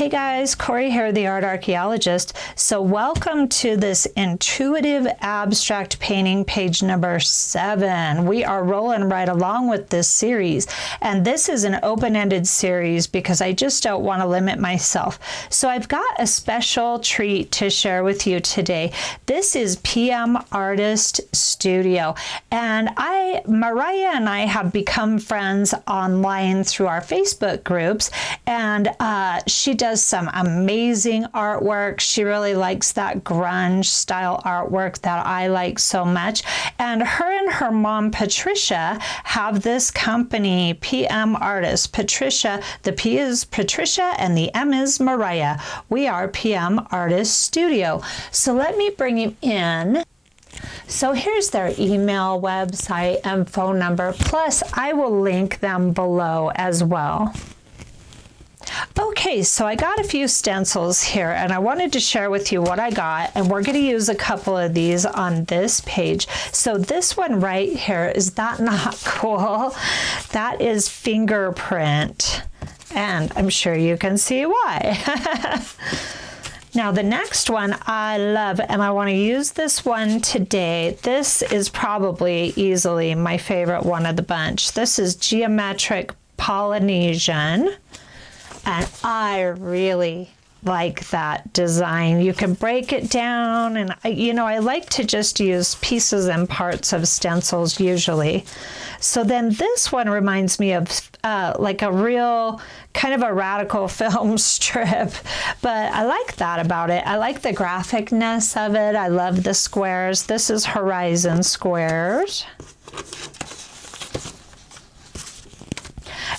Hey guys, Kory here, the art archaeologist. So welcome to this intuitive abstract painting page number 7. We are rolling right along with this series, and this is an open-ended series because I just don't want to limit myself. So I've got a special treat to share with you today. This is PM Artist Studio, and Mariah and I have become friends online through our Facebook groups, and she does some amazing artwork. She really likes that grunge style artwork that I like so much. And her mom, Patricia, have this company, PM Artist. Patricia, the P is Patricia and the M is Mariah. We are PM Artist Studio. So let me bring you in. So here's their email, website, and phone number. Plus, I will link them below as well. Okay, so I got a few stencils here, and I wanted to share with you what I got, and we're going to use a couple of these on this page. So this one right here, is that not cool? That is fingerprint, and I'm sure you can see why. Now the next one I love, and I want to use this one today. This is probably easily my favorite one of the bunch. This is Geometric Polynesian. And I really like that design. You can break it down, and I like to just use pieces and parts of stencils usually. So then this one reminds me of like a real kind of a radical film strip, but I like that about it. I like the graphicness of it. I love the squares. This is Horizon Squares.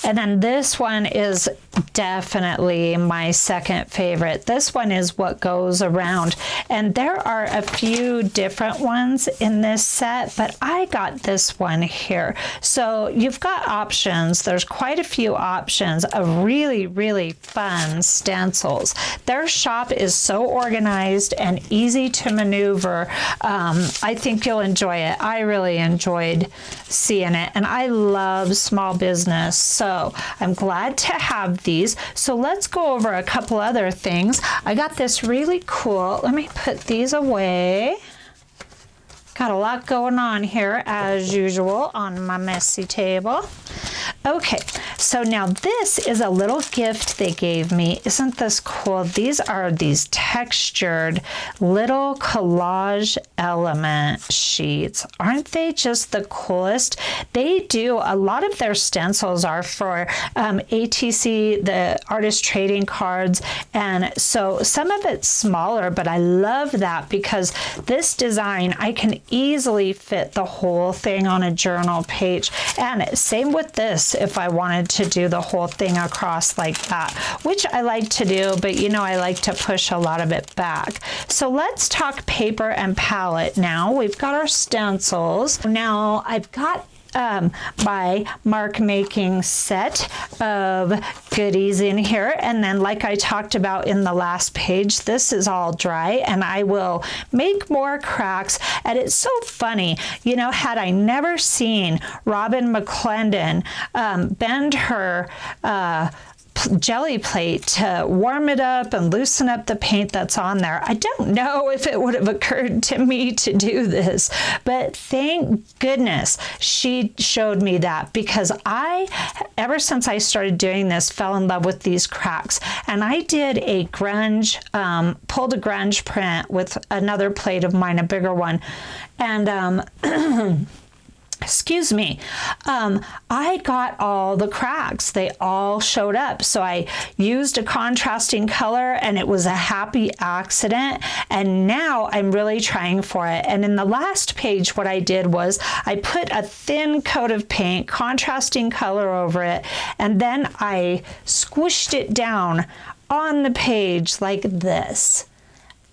And then this one is definitely my second favorite. This one is What Goes Around. And there are a few different ones in this set, but I got this one here. So you've got options. There's quite a few options of really, really fun stencils. Their shop is so organized and easy to maneuver. I think you'll enjoy it. I really enjoyed seeing it, and I love small business. So I'm glad to have these. So let's go over a couple other things. I got this really cool, let me put these away. Got a lot going on here as usual on my messy table. Okay, so now this is a little gift they gave me. Isn't this cool? These are these textured little collage element sheets. Aren't they just the coolest? They do, a lot of their stencils are for ATC, the artist trading cards, and so some of it's smaller, but I love that because this design, I can easily fit the whole thing on a journal page. And same with this, if I wanted to do the whole thing across like that, which I like to do, but I like to push a lot of it back. So let's talk paper and palette now. We've got our stencils. Now I've got my mark making set of goodies in here, and then like I talked about in the last page, this is all dry, and I will make more cracks. And it's so funny, had I never seen Robin McClendon bend her jelly plate to warm it up and loosen up the paint that's on there, I don't know if it would have occurred to me to do this, but thank goodness she showed me that, because ever since I started doing this, fell in love with these cracks. And I did a grunge, pulled a grunge print with another plate of mine, a bigger one, and excuse me, I got all the cracks. They all showed up. So I used a contrasting color, and it was a happy accident. And now I'm really trying for it. And in the last page, what I did was I put a thin coat of paint, contrasting color over it, and then I squished it down on the page like this,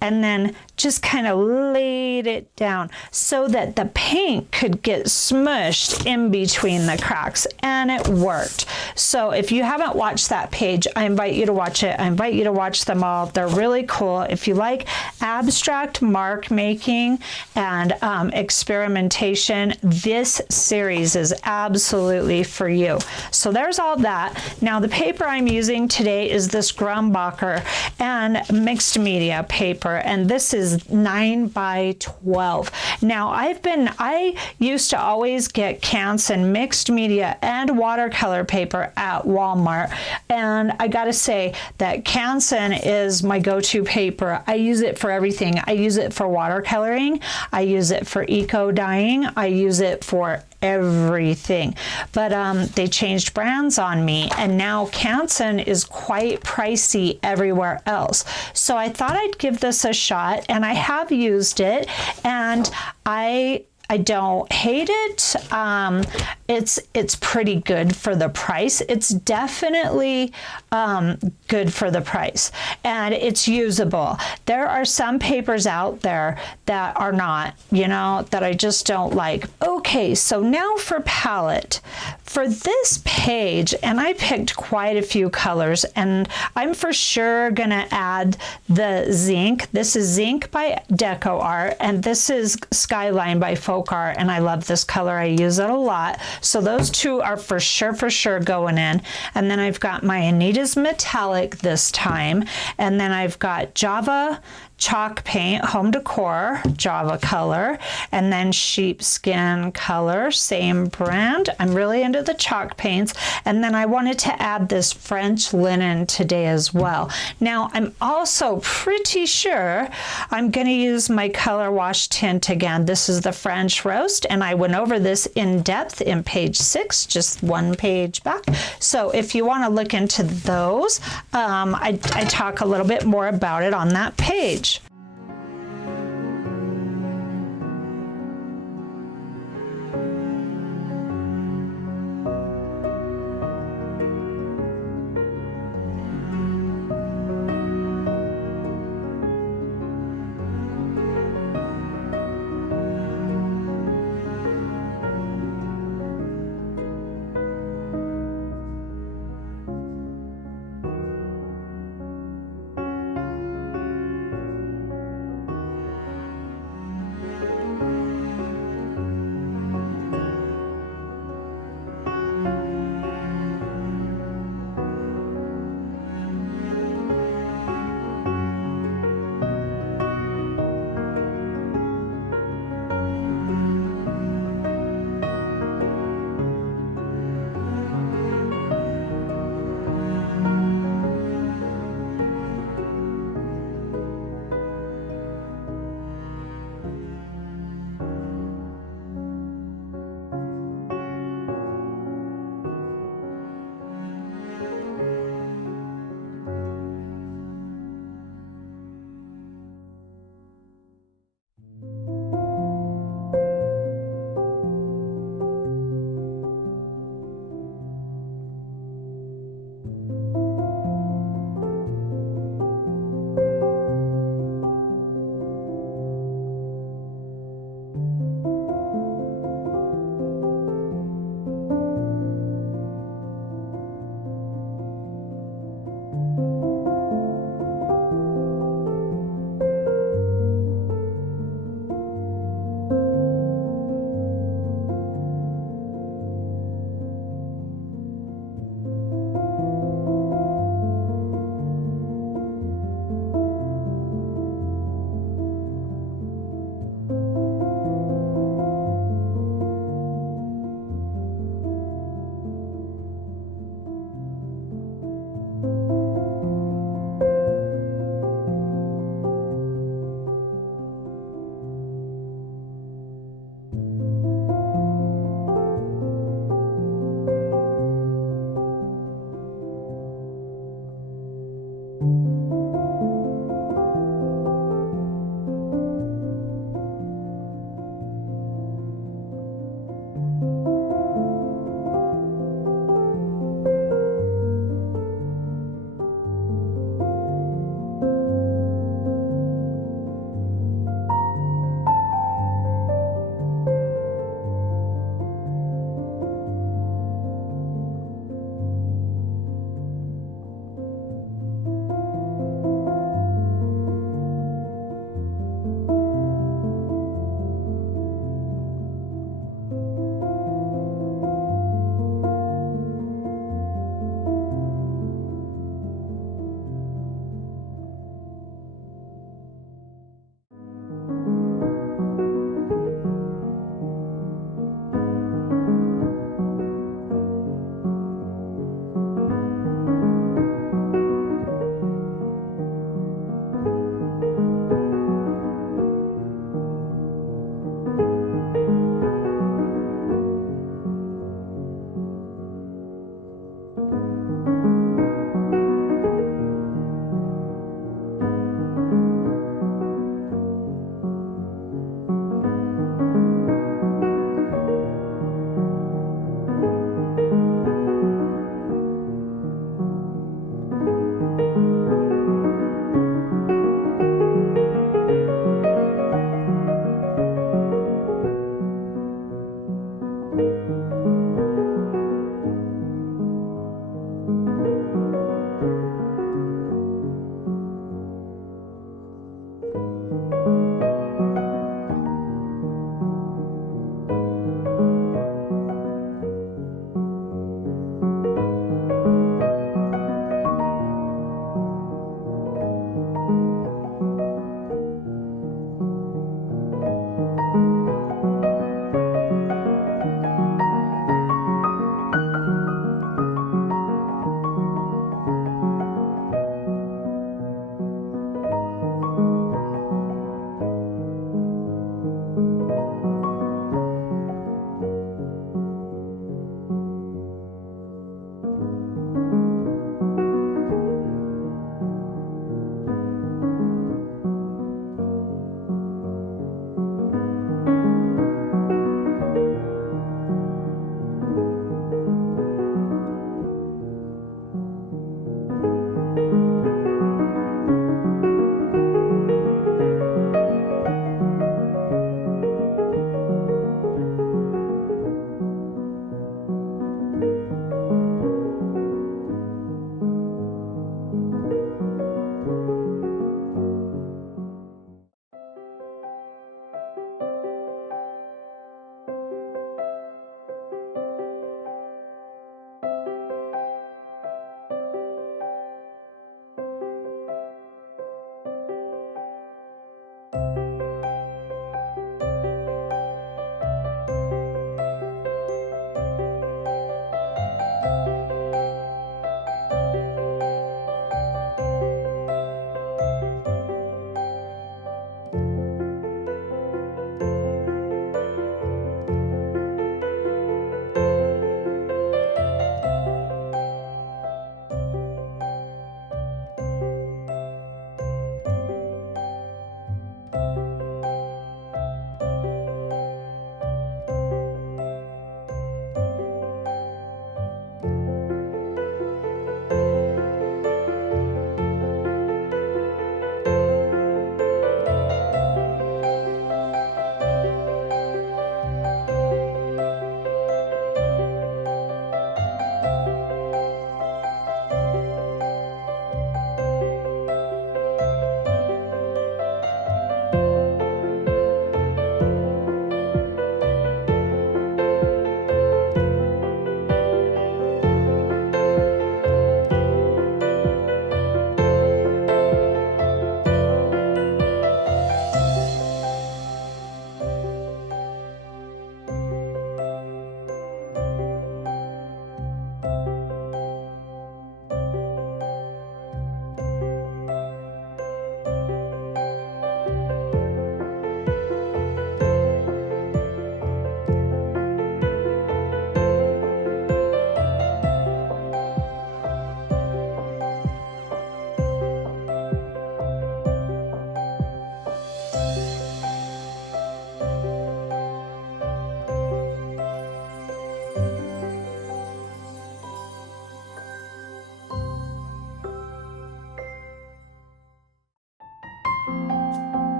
and then just kind of laid it down so that the paint could get smushed in between the cracks, and it worked. So if you haven't watched that page, I invite you to watch it. I invite you to watch them all. They're really cool. If you like abstract mark making and experimentation, this series is absolutely for you. So there's all that. Now the paper I'm using today is this Grumbacher and mixed media paper, and this is 9 by 12. Now I used to always get Canson mixed media and watercolor paper at Walmart, and I gotta say that Canson is my go-to paper. I use it for everything. I use it for watercoloring, I use it for eco dyeing, I use it for everything. But they changed brands on me, and now Canson is quite pricey everywhere else. So I thought I'd give this a shot, and I have used it, and I don't hate it. It's pretty good for the price. It's definitely good for the price, and it's usable. There are some papers out there that are not, that I just don't like. Okay, so now for palette. For this page, and I picked quite a few colors, and I'm for sure gonna add the zinc. This is zinc by Deco Art, and this is Skyline by Folk Art, and I love this color. I use it a lot. So those two are for sure going in. And then I've got my Anita's Metallic this time, and then I've got Java Chalk Paint Home Decor Java color, and then Sheepskin color, same brand. I'm really into the chalk paints, and then I wanted to add this French linen today as well. Now I'm also pretty sure I'm going to use my color wash tint again. This is the French Roast, and I went over this in depth in page 6, just one page back. So if you want to look into those, I talk a little bit more about it on that page.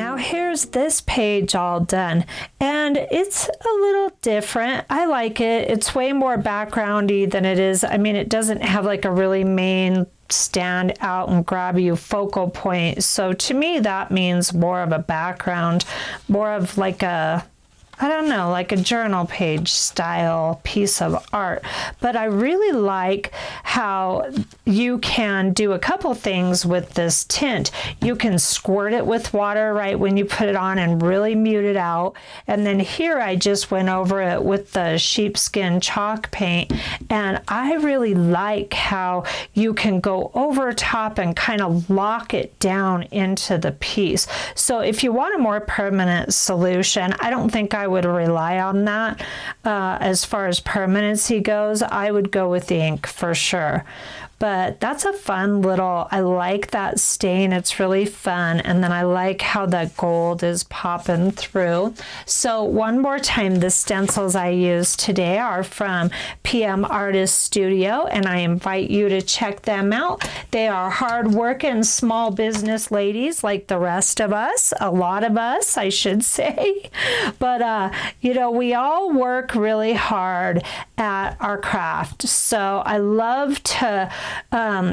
Now here's this page all done, and it's a little different. I like it. It's way more backgroundy than it is. I mean, it doesn't have like a really main stand out and grab you focal point. So to me, that means more of a background, more of like a, I don't know, like a journal page style piece of art. But I really like how you can do a couple things with this tint. You can squirt it with water right when you put it on and really mute it out. And then here I just went over it with the sheepskin chalk paint. And I really like how you can go over top and kind of lock it down into the piece. So if you want a more permanent solution, I don't think I would rely on that. As far as permanency goes, I would go with the ink for sure. But that's a fun little, I like that stain. It's really fun. And then I like how that gold is popping through. So one more time, the stencils I used today are from PM Artist Studio, and I invite you to check them out. They are hard-working small business ladies like the rest of us, a lot of us, I should say. But, you know, we all work really hard at our craft. So I love to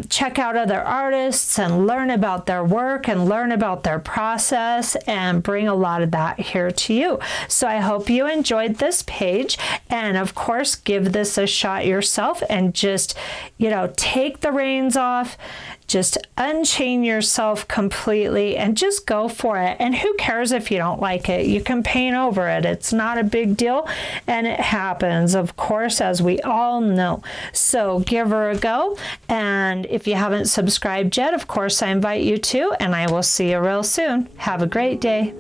check out other artists and learn about their work and learn about their process and bring a lot of that here to you. So I hope you enjoyed this page, and of course give this a shot yourself and just, you know, take the reins off, just unchain yourself completely and just go for it. And who cares if you don't like it? You can paint over it. It's not a big deal, and it happens, of course, as we all know. So give her a go, and if you haven't subscribed yet, of course, I invite you to, and I will see you real soon. Have a great day.